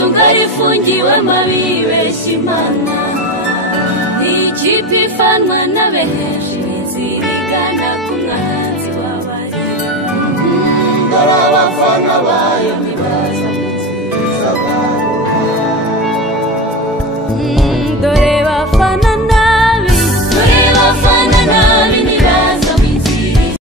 isugari ifungiwe amabibeshya imana ikipe ifanwa n'abeheshi zirigana ku mwanzi w'abari dore abafana bayo